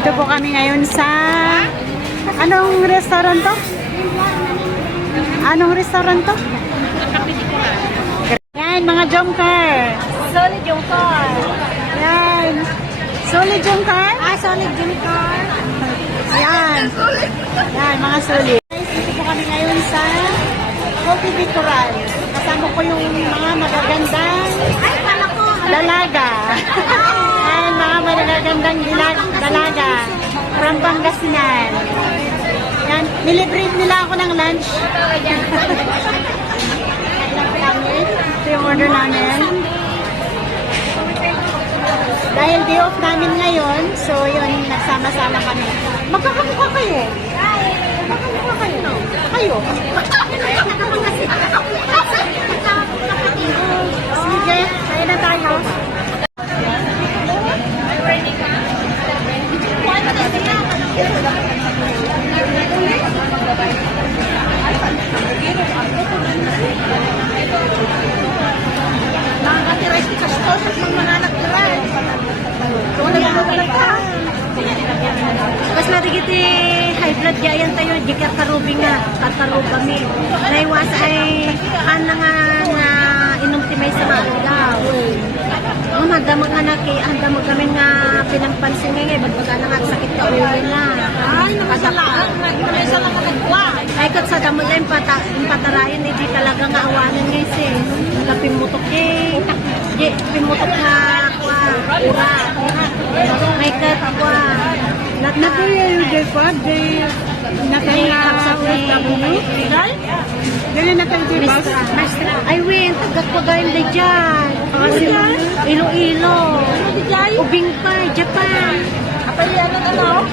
Dito po kami ngayon sa... Anong restaurant to? Anong restaurant to? Yan, mga jungker. Solid yung car. Yan. Solid jungker? Solid yung car. Yan. Yan, mga solid. Dito po kami ngayon sa Coffee Bicol. Kasama ko yung mga magagandang dalaga. Yan, mga magagandang dalaga. From Pangasinan. Yan, nilibrate nila ako ng lunch. Ito yung order namin. Dahil day off namin ngayon, so yun, nagsama-sama kami. Magkakamukha kayo. Magkakamukha kayo. Kayo. Sige, kaya na tayo. Nakakatiray si Kastos at mga nagtiray. Mas marigit high blood gayan tayo, di karkarubi nga, karkarubami. Naiwas ay ana nga inom timay sa maalaw. Madamo nga handa mo kami nga pinangpansin nga, bagbaga na nga sakit ka uwi na. Ay, nakasalaan, nagmanasalang ka nagwa. Ay, kat sa damo lang, patarayan, hindi talaga nga awanan nga isi. Pimutok pimutok na ura. May kat Nakuya yung J5, Dili na tayo bus. I went, tagat ko gayon na dyan. Ilo-ilo. Ubing pa, Japan. Apalianan ano?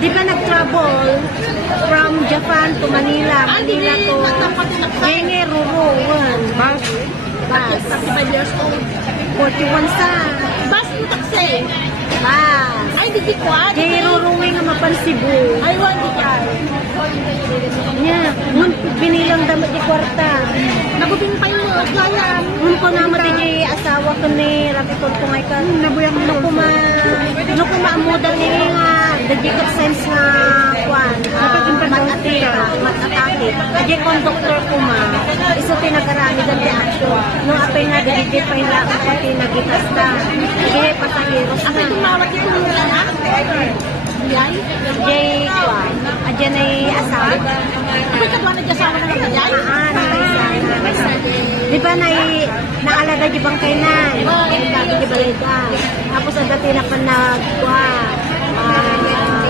Di ba nag-travel from Japan to Manila? Manila to Ngenge, Ruru. Bus. 35 years old. 41 sa. Bus mo taksi. Bus. Ay, di ko. Di Ruru nga mapansibo. Ay, wala ka. Nya, binilang damit di kwarta. Nagubing pa yung kaya. Ko naman di asawa ko ni Rabi ko ngay ka. Nabuyang No kuma amuda ni nga dedicated sense nga kwan. Matatake. Aje kon doktor ko ma. Iso tinagarami ganti ato. No apay nga dedicate pa ila ka pati nagitasta. Aje pasaheros na. Apay tumawat ito nila na. Yay, Jay kwan. Aje na asawa. Apay ka na asawa na Jay? Di ba naalaga di bang kainan? Lagi di balaga. Tapos ang dati na pa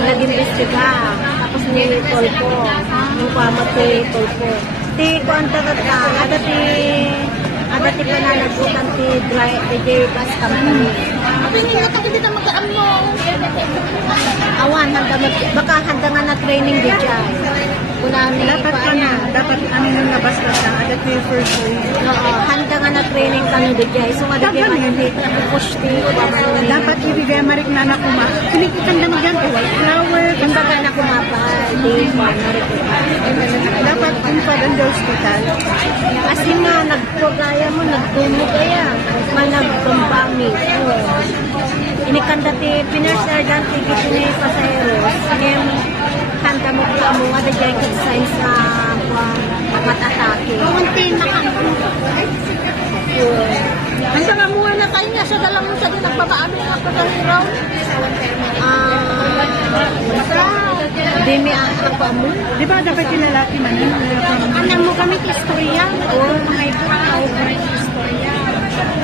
nag-investiga. Tapos ni-tolpo. Yung pamati, tolpo. Ti ko ang tatata. Adati pa na nagbukan ti DJ Bus Company. Pingin nga tayo dito mag-aan mo. Awan, baka handa nga na training di dyan. Dapat kami nang labas ka sa adat ko yung first day. Oo, handa nga na training ka nung DJ. So, nga di ba hindi push Dapat ibigay marik na na kuma. Kinikitan na magyan ko. Flower. Kung baga na kumapal, di ba? Dapat yung pa doon sa hospital. Kasi nga, nagpugaya mo, nagtumugaya. Nagtumbami. Inikandati, pinarserdan, tigit ni pasaheros. Ngayon, handa mo ka mo, ada dyan ka signs na matatake. Kamunti na ka. Ang nga muna na tayo nga, sa dalang mo siya din nagbabaano nga pasahero. Demi ako mo. Di ba dapat yung lalaki man? Alam mo kami istorya. Oo, mga ito. Istorya.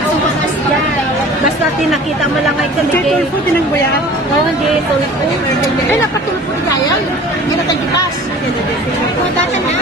Sumakas dyan. Basta tinakita mo lang ay Kasi tulpo tinagbayat. Oo, hindi tulpo. Ay, napatulpo ni Gayan. Hindi na tayo gitas. Kung dati na.